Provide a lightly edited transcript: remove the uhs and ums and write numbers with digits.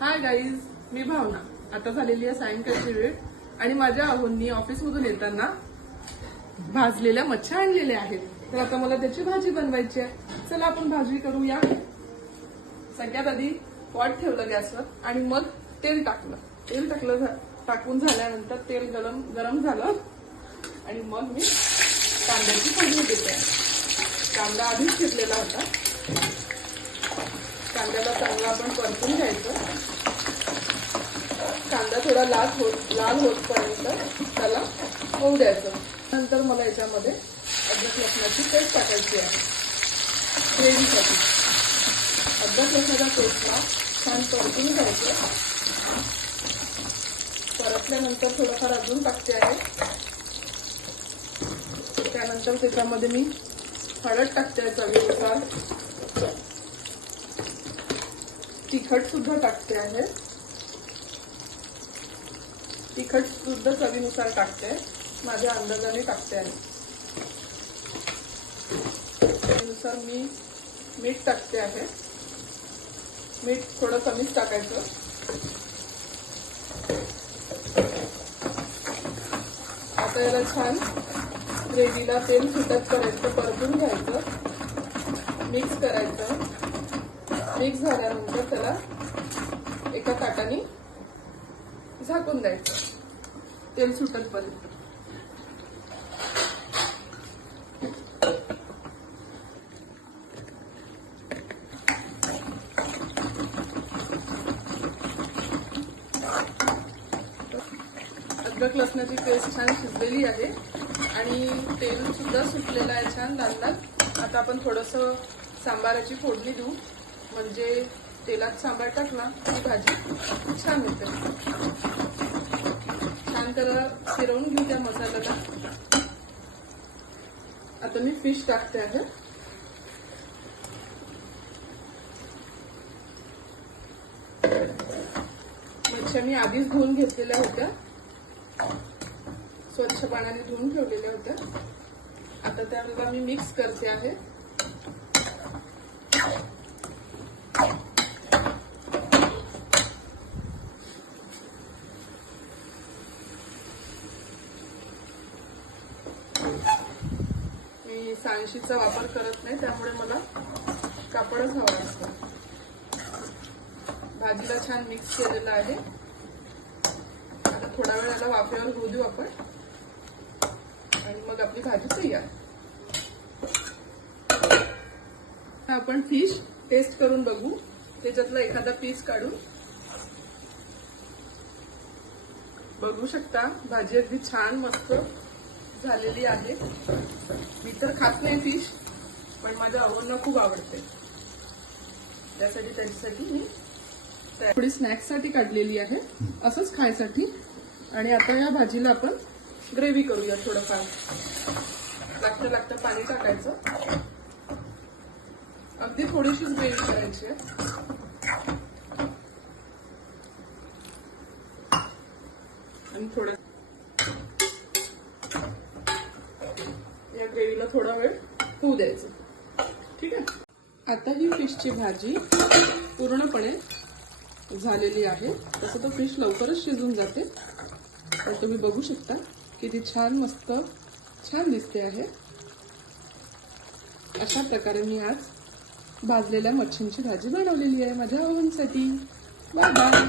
Hi guys, मी भावना. आता झालेली आहे सायंकाळची वेळ आणि माझ्या आहोंनी ऑफिसमधून येताना भाजलेल्या मच्छ्या आणलेल्या आहेत. तर आता मला त्याची भाजी बनवायची आहे. चला आपण भाजी करूया. सगळ्यात आधी पॉट ठेवलं गॅसवर आणि मग तेल टाकलं. टाकून झाल्यानंतर तेल गरम झालं आणि मग मी कांद्याची फोडणी देते. कांदा आधीच चिरलेला होता. कांद्याला चांगला आपण परतून घ्यायचं. कांदा थोडा लाल होतपर्यंत त्याला होऊ द्यायचं. नंतर मला याच्यामध्ये अद्रक लसणाची पेस्ट टाकायची आहे ग्रेव्हीसाठी. अद्रक लसणाच्या पेस्टला छान परतून घ्यायचं. परतल्यानंतर थोडंफार अजून टाकते आहे. त्यानंतर त्याच्यामध्ये मी हळद टाकते चवीनुसार. तिखट सुद्धा टाकते आहे. तिखट सुद्धा चवीनुसार टाकते. माझ्या अंदाजाने टाकते आहे. त्यानुसार मी मीठ टाकते आहे. मीठ थोडं कमीच टाकायचं. आता याला छान ग्रेव्हीला तेल सुटतपर्यंत परतून घ्यायचं. मिक्स करायचं. मिक्स झाल्यानंतर त्याला एका ताटाने झाकून द्यायचं तेल सुटतपर्यंत. अद्रक लसणाची पेस्ट छान शिजलेली आहे आणि तेल सुद्धा सुटलेलं आहे छान लाल. आता आपण थोडंसं सांबाराची फोडणी देऊ. म्हणजे तेलात सांबार टाकला की भाजी छान होते. छान त्याला फिरवून घेऊ त्या मसाल्याला. आता मी फिश टाकते आहे. मच्छ्या मी आधीच धुवून घेतलेल्या होत्या. स्वच्छ पाण्याने धुवून ठेवलेल्या होत्या. आता त्याला मी मिक्स करते आहे. मी सांडशीचा वापर करत नाही, त्यामुळे मला कापडच हवा असतं. भाजीला छान मिक्स केलेलं आहे. आता थोडा वेळ याला वाफेवर होऊ देऊ आपण आणि मग आपली भाजी तयार. आपण फिश टेस्ट करून बघू. त्याच्यातला एखादा पीस काढून बघू शकता. भाजी अगदी छान मस्त झालेली आहे. मी तर खात नाही फिश, पण माझ्या आवडीला खूप आवडते. त्याच्यासाठी मी थोडी स्नॅक्ससाठी काढलेली आहे, असंच खायसाठी. आणि आता या भाजीला आपण ग्रेव्ही करूया. थोडंफार लागतं पाणी टाकायचं. अगदी थोडीशीच ग्रेव्ही करायची आहे. आणि थोडं या ग्रेव्हीला थोडा वेळ होऊ द्यायचं. ठीक आहे. आता ही फिशची भाजी पूर्णपणे झालेली आहे. तसं तर फिश लवकरच शिजून जाते, तर तुम्ही बघू शकता किती छान मस्त छान दिसते आहे. अशा प्रकारे मी आज भाजलेल्या मच्छींची भाजी बनवलेली आहे माझ्या आवडीसाठी. Bye bye.